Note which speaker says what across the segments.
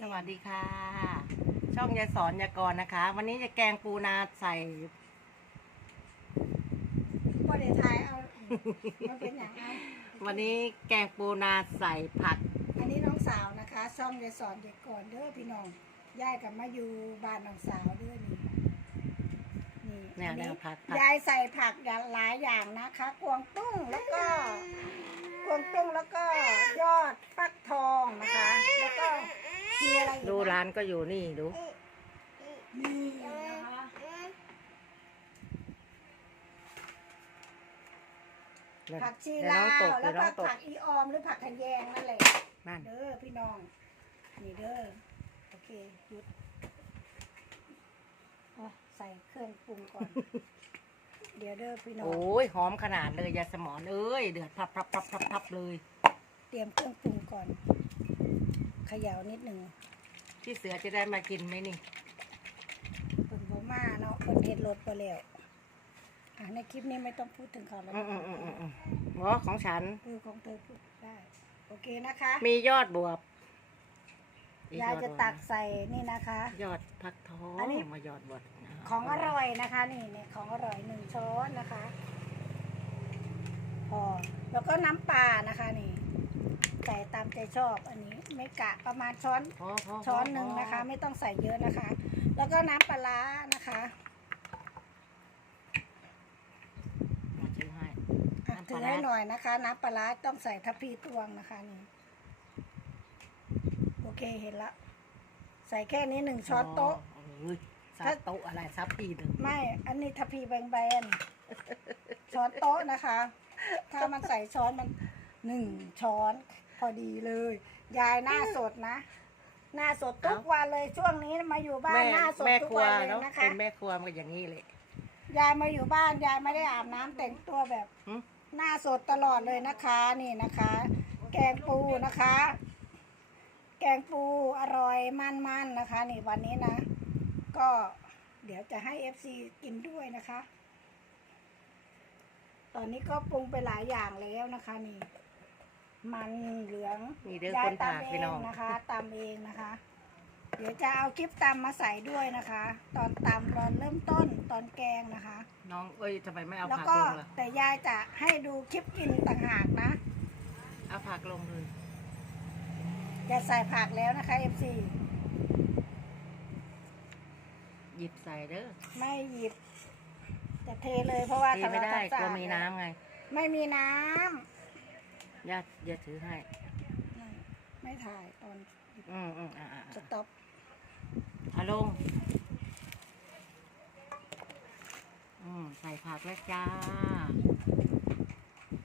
Speaker 1: สวัสดีค่ะ ช่องยายสอนยากรนะคะ วันนี้จะแกงปูนาใส่
Speaker 2: บ่ได้ทายเอามันเป็นอย่างเอา
Speaker 1: วันนี้แกงปูนาใส่ผัก
Speaker 2: อันนี้น้องสาวนะคะซ่อมยายสอนเด็กก่อนเด้อพี่น้องยายกับมาอยู่บ้านน้องสาวเด้อนี่นี่
Speaker 1: เนี่ย
Speaker 2: อัน
Speaker 1: เนี่
Speaker 2: นี้
Speaker 1: ยผักผัก
Speaker 2: ยายใส่ผักอย่างหลายอย่างนะคะกวางตุ้งแล้วก็กวางตุ้งแล้วก็ยอดฟักทองนะคะ แล้วก็ มีอะไรอีกนะ
Speaker 1: ดูร้านก็อยู่นี่ดู
Speaker 2: นี่นะคะ
Speaker 1: เดี๋ยว
Speaker 2: ผักชี
Speaker 1: เดี๋ยว
Speaker 2: ลา
Speaker 1: น้องต
Speaker 2: ว
Speaker 1: ก
Speaker 2: แล้
Speaker 1: เดี๋ยววน้
Speaker 2: ก็
Speaker 1: องตก
Speaker 2: ผักอีออมหรือผักขะแยงนั่นแหละ
Speaker 1: นั่น
Speaker 2: เด้อพี่น้อง นี่เด้อโอเคหยุดเอาใส่เครื่องปรุงก่อน เดี๋ยวเด้อพี่น้อง
Speaker 1: โอ้ยหอมขนาดเลยยาสมอนเอ้ยเดือดพับพับพับพับพับเลย
Speaker 2: เตรียมเครื่องปรุงก่อนเขย่านิดหนึ่ง
Speaker 1: พี่เสือจะได้มากินไหมนี่
Speaker 2: เปิ่นบ่มาเนาะเปิ่นเฮ็ดรถไปแล้วอะในคลิปนี้ไม่ต้องพูดถึงเขาแล้ว
Speaker 1: อืมอืมอืมอืมอืมหัวของฉัน
Speaker 2: คือของเธอพูดได้ โอเคนะคะ
Speaker 1: มียอดบวบอี
Speaker 2: ยาย
Speaker 1: อด
Speaker 2: จะ
Speaker 1: บวบ
Speaker 2: ตักใส่นี่นะคะ
Speaker 1: ยอดผักทอง
Speaker 2: อันนี้
Speaker 1: มายอดบวบ
Speaker 2: ของอร่อยนะคะ นี่เนี่ยของอร่อยหนึ่งช้อนนะคะพอแล้วก็น้ำปลานะคะนี่ใส่ตามใจชอบอันนี้ ไม่กะประมาณช้อน
Speaker 1: พอพอพ
Speaker 2: ช้อนหนึ่งนะคะ ไม่ต้องใส่เยอะนะคะ แล้วก็น้ำปลาร้านะคะ
Speaker 1: มาชื่อให้
Speaker 2: อะ
Speaker 1: น้ำป
Speaker 2: ถื
Speaker 1: ลา
Speaker 2: อ
Speaker 1: ร้า
Speaker 2: ให้หน่อยนะคะ น้ำปลาร้าต้องใส่ทัพพีตวงนะคะนี่โอเคเห็นละใส่แค่นี้หนึ่งช้อนโต๊ะ
Speaker 1: โอ้ยซั
Speaker 2: ถ้า
Speaker 1: บโต๊ะอะไรซับปีหนึ่ง
Speaker 2: ไม่ อันนี้ทัพพีแบนๆช้อนโต๊ะนะคะ ถ้ามันใส่ช้อนมันหนึ่งช้อน พอดีเลย ยายหน้าสดนะ หน้าสดทุกวันเลยช่วงนี้มาอยู่บ้าน
Speaker 1: แม่
Speaker 2: หน้าสด
Speaker 1: แม่
Speaker 2: ทุก
Speaker 1: ครัว
Speaker 2: วันเลย
Speaker 1: เนาะ
Speaker 2: นะคะ
Speaker 1: เป็นแม่ครัวมันก็อย่างนี้เลย
Speaker 2: ยายมาอยู่บ้านยายไม่ได้อาบน้ำแต่งตัวแบบ
Speaker 1: หึ
Speaker 2: หน้าสดตลอดเลยนะคะนี่นะคะ แกงปูนะคะ แกงปูอร่อยมันๆนะคะ นี่วันนี้นะ ก็เดี๋ยวจะให้เอฟซีกินด้วยนะคะ ตอนนี้ก็ปรุงไปหลายอย่างแล้วนะคะนี่ มันเหลือง
Speaker 1: นี่เด้อคนถาก
Speaker 2: ตำเอ
Speaker 1: พี่
Speaker 2: ง
Speaker 1: น้อง
Speaker 2: นะคะตำเองนะคะ เดี๋ยวจะเอาคลิปตำมาใส่ด้วยนะคะ ตอนตำตอนเริ่มต้นตอนแกงนะคะ
Speaker 1: น้องเอ้ยทำไมไม่เอา
Speaker 2: แล้ว
Speaker 1: ผัก
Speaker 2: ก็
Speaker 1: ลงล่ะ
Speaker 2: แต่ยายจะให้ดูคลิปกินต่างหากนะ
Speaker 1: เอาผักลงเลย
Speaker 2: จะใส่ผักแล้วนะคะ FC
Speaker 1: หยิบใส่เด้อ
Speaker 2: ไม่หยิบ จะเทเลยเพราะว่า
Speaker 1: ทีไม่ได้
Speaker 2: ทำ
Speaker 1: กลัว
Speaker 2: ความสะอา
Speaker 1: มีน้ำไง
Speaker 2: ไม่มีน้
Speaker 1: ญาติญาติถือให้ำ
Speaker 2: ไม่ถ่ายตอน
Speaker 1: อืมอืมอ่าอ่า
Speaker 2: สต็อป
Speaker 1: เอาลง อืมใส่ผักแล้วจ้า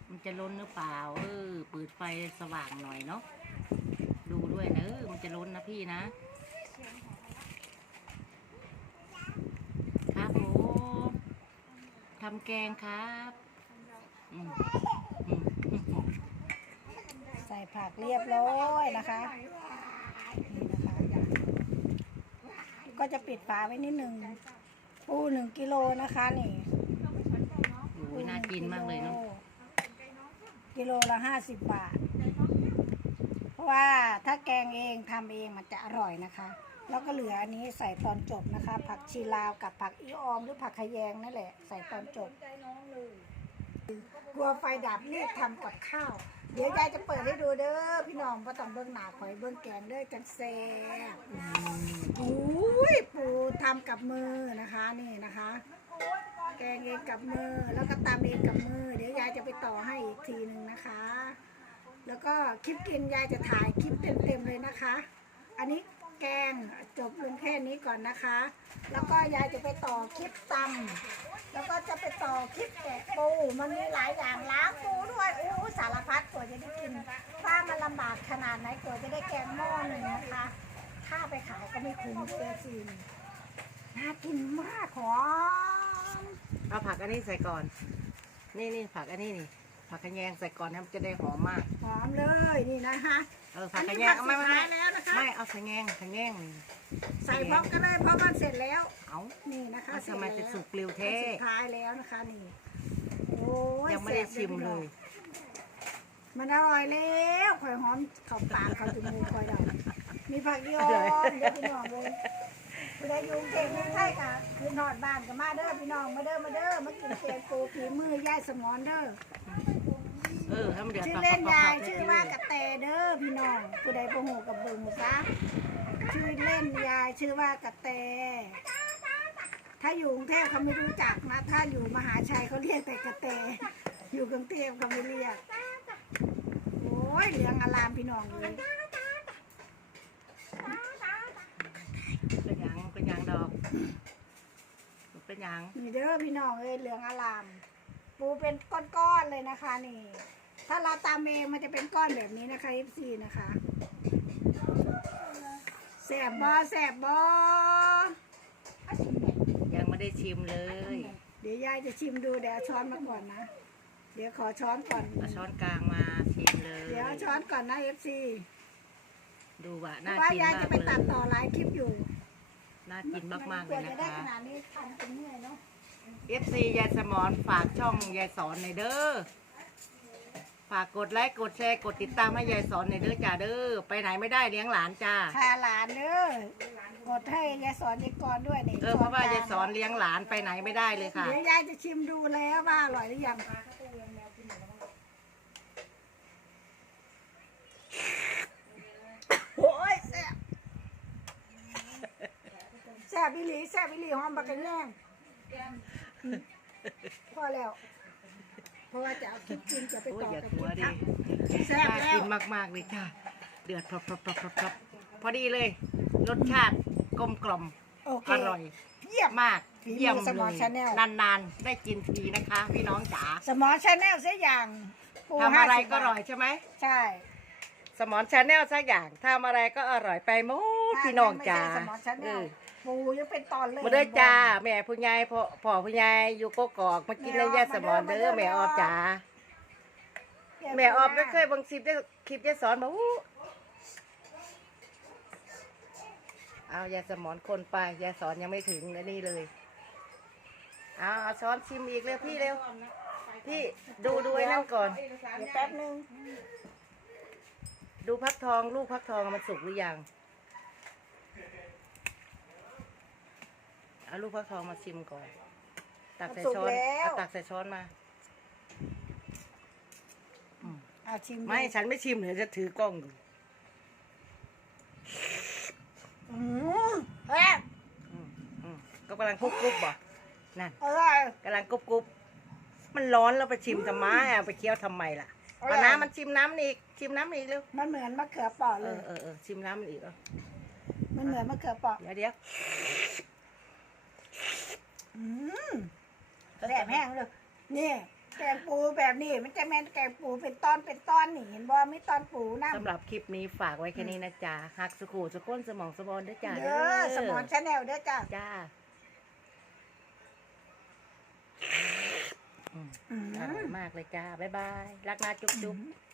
Speaker 1: มันจะล้นหรือเปล่า เออเปิดไฟสว่างหน่อยเนาะ ดูด้วยนะเออมันจะล้นนะพี่นะ ครับผมทำแกงครับ อืมอืมอืม
Speaker 2: ใส่ ผักเรียบร้อยนะคะนี่นะคะก็จะปิดฝาไว้นิดนึงปูหนึ่งกิโลนะคะนี่
Speaker 1: โอ้ยน่ากินมากเลยเนาะ
Speaker 2: กิโลละห้าสิบบาท เพราะว่าถ้าแกงเองทำเองมันจะอร่อยนะคะ แล้วก็เหลืออันนี้ใส่ตอนจบนะคะ ผักชีลาวกับผักอีออมหรือผักขะแยงนั่นแหละ ใส่ตอนจบกลัวไฟดับรีบทำกับข้าว เดี๋ยวยายจะเปิดให้ดูเด้ อพี่น้องพราต้องเบื้องหน้าคอยเบื้องแกงเด้อจังแซ่บอุ้ยปูทำกับมือนะคะนี่นะคะ แกงเองกับมือแล้วก็ตำเองกับมือ เดี๋ยวยายจะไปต่อให้อีกทีหนึ่งนะคะ แล้วก็คลิปกินยายจะถ่ายคลิปเต็มๆเลยนะคะ อันนี้ แกงจบลงแค่นี้ก่อนนะคะ แล้วก็ยายจะไปต่อคลิปตำแล้วก็จะไปต่อคลิปแกะปูมันมีหลายอย่างล้างปูด้วยอู้สารพัดกว่าจะได้กินถ้ามันลำบากขนาดไหนกว่าจะได้แกงหม้อหนึ่งนะคะ ถ้าไปขายก็ไม่คุ้มเสียสิน่ากินมากหอม
Speaker 1: เอาผักอันนี้ใส่ก่อน นี่นี่ผักอันนี้นี่ ผักกระแยงใส่ก่อนนะมันจะได้หอมมาก
Speaker 2: หอมเลยนี่นะคะ
Speaker 1: เออ
Speaker 2: อั
Speaker 1: ผัก
Speaker 2: น
Speaker 1: กระ
Speaker 2: นี้
Speaker 1: แยง
Speaker 2: ผัก
Speaker 1: ไม่
Speaker 2: สุด
Speaker 1: ไม่
Speaker 2: ท้า
Speaker 1: ไม่ เอาขะแยงขะแยงนี่
Speaker 2: ใส่พร้อมกันเลยเพราะมันเสร็จแล้ว
Speaker 1: เอา
Speaker 2: นี่นะคะ
Speaker 1: เอาทำไมจะสุกเร็ว
Speaker 2: เสร็จ
Speaker 1: เท่
Speaker 2: แล้วสุดท้ายแล้วนะคะนี่ โอ้ย
Speaker 1: ยังไม่ได้ชิมเลย
Speaker 2: มันอร่อยแล้วข่อยหอมเข้าปากเข้าจมูกข่อยดอกมีผักยอนเด้อพี่น้องเลยผู้ใดอยุงเก่งเมืองไทยกะคือนอดบ้านก็มาเด้อพี่น้องมาเด้อมาเด้อมากินเกงปูผีมือยายสมอนเด้อ
Speaker 1: เออให้มันเดือด
Speaker 2: ชื่อ
Speaker 1: ปับ
Speaker 2: เล่น
Speaker 1: ปับ
Speaker 2: ยา
Speaker 1: ปั
Speaker 2: ย
Speaker 1: บ
Speaker 2: ชื่อว่ากระแตเด้อพี่น้องผู้ใดบ่ฮู้กับเบิ่งซะชื่อเล่นยายชื่อว่ากระแต ถ้าอยู่กรุงเทพเขาไม่รู้จักนะ ถ้าอยู่มหาชัยเขาเรียกแต่กระแต อยู่กรุงเทพเขาไม่เรียก โอ้ยเหลืองอารามพี่น้องเลย
Speaker 1: เป็นหยังเป็นหยังดอก เป็นหยัง
Speaker 2: นี่เด้อพี่น้องเอ้ยเหลืองอาราม ปูเป็นก้อนๆเลยนะคะนี่ ถ้าเราตามเองมันจะเป็นก้อนแบบนี้นะคะ FC นะคะแสบบอแสบบอ
Speaker 1: ยังไม่ได้ชิมเลย
Speaker 2: เดี๋ยวยายจะชิมดูเดี๋ยวเอาช้อนมาก่อนนะ เดี๋ยวขอช้อนก่อน
Speaker 1: เอาช้อนกลางมาชิมเลย
Speaker 2: เดี๋ยวเอาช้อนก่อนนะ FC
Speaker 1: ดูว่า
Speaker 2: เพ
Speaker 1: น่า
Speaker 2: ราะว่า
Speaker 1: กิน
Speaker 2: ยาย
Speaker 1: มา
Speaker 2: จะ
Speaker 1: ก
Speaker 2: ไป
Speaker 1: เล
Speaker 2: ตัด
Speaker 1: ย
Speaker 2: ต่อหลายคลิปอยู่
Speaker 1: น่ากินมากๆ
Speaker 2: ก
Speaker 1: เล
Speaker 2: ว่ายจะ
Speaker 1: นะ
Speaker 2: ได้ข
Speaker 1: คะ
Speaker 2: นาดนี้ทำเป็นเหนื่อยเนาะ
Speaker 1: FC ยายสมอนฝากช่องยายสอนในอยเด้อ ฝากกดไลค์กดแชร์กดติดตามให้ยายสอนในอยเด้อจ้าเด้อไปไหนไม่ได้เลี้ยงหลานจ้า
Speaker 2: พาหลานเด้อกดให้ยายสอนยายกรด้วยนี่
Speaker 1: เออเพราะว่ายายสอนเลี้ยงหลานไปไหนไม่ได้เลยค่ะ
Speaker 2: เดี๋ยวยายจะชิมดูแล้วว่าอร่อยหรือยังโอ้ยแซ่บแซ่บอีหลีแซ่บอีหลีหอมบักกะแย่งอืมพอแล้ว เพราะว่าจะเอาคลิปจริงจะไป
Speaker 1: โอ้ย
Speaker 2: ต่อ
Speaker 1: อย่า
Speaker 2: กับ
Speaker 1: ก
Speaker 2: ค
Speaker 1: ลั
Speaker 2: ลิ
Speaker 1: ว
Speaker 2: ป
Speaker 1: ดิ
Speaker 2: ทัก แซ่บ
Speaker 1: น่า
Speaker 2: แล้ว
Speaker 1: กินมากๆเลยจ้าเดือดพรับพรับพรับพรับพรับพอดีเลย รสชาติกลมกล่อม
Speaker 2: โอเค
Speaker 1: อร่อย
Speaker 2: เยี่ยม
Speaker 1: มาก
Speaker 2: ฝีมือ
Speaker 1: เยี่ยม
Speaker 2: ส
Speaker 1: เล
Speaker 2: มอน
Speaker 1: ย
Speaker 2: Channel
Speaker 1: นานๆ ได้กินทีนะคะ พี่น้องจ๋า
Speaker 2: สมอชาแนลเสียอย่างปู
Speaker 1: ทำอะไร
Speaker 2: 50
Speaker 1: ก็อร่อยใช่ไหม
Speaker 2: ใช่
Speaker 1: สมอนชาแนลสักอย่างทำอะไรก็อร่อยไปหมดพี่น้องจ๋า
Speaker 2: ถ้ไม่ใช่สมอชาแน
Speaker 1: เอ
Speaker 2: ล
Speaker 1: อ
Speaker 2: ปูยังเป็นตอนเลย
Speaker 1: มาเด้อจ้า แม่ผู้ใหญ่พ่อพ่อผู้ใหญ่อยู่กกอกมากินในยาสมอนเด้อแม่ออบจ๋าแม่ออบก็เคยเบังคลิปได้คลิปยายสอนบอกอู้เอายาสมอนคนไปยาสอนยังไม่ถึงอันนี้เลยเอาเอาช้อนชิมอีกเร็วพี่เร็วพี่ดูดูไอ้นั่นก่อน
Speaker 2: เดี๋ยวแป๊บนึง
Speaker 1: ดูพักทองลูกพักทองมันสุกหรือยัง เอาลูกพักทองมาชิมก่อน ตักใส่ช้อนเอาตักใส่ช้อนมาอืม
Speaker 2: เอาชิมดู
Speaker 1: ไม่ฉันไม่ชิมเดี๋ยวจะถือกล้องอยู่
Speaker 2: อืมเฮ้ย
Speaker 1: อืมอืมก็กำลังกรุบกรุบบ่นั่น
Speaker 2: อร่อย
Speaker 1: กำลังกรุบกรุบมันร้อนแล้วไปชิมทำไมเอาไปเคี้ยวทำไมล่ะ
Speaker 2: อร่อย
Speaker 1: เอาน้ำมันชิมน้ำอีกชิมน้ำอีกเร็ว
Speaker 2: มันเหมือนมะเขือเปราะ
Speaker 1: เอ
Speaker 2: เล
Speaker 1: อยเออเออชิมน้ำมันอีกเอา
Speaker 2: มันเหมือนมะเขือเปราะ
Speaker 1: เดี๋ยวเดี๋ยว
Speaker 2: อืมแสบแห้งเลยนี่แกงปูแบบนี้ มันจะแม่นแกงปูเป็นตอนเป็นตอนนี่เห็นบ่มีตอนปูน้ำ
Speaker 1: สำหรับคลิปนี้ฝากไว้แค่นี้นะจ๊ะหักสุขูสก้นสมองสมองด้วยจ้า
Speaker 2: เด้อสมอนชาแนลเด้อจ้า
Speaker 1: จ้าอืม
Speaker 2: อืม
Speaker 1: อร่อยมากเลยจ้า บ๊ายบาย รักนาจุ๊บจุ๊บ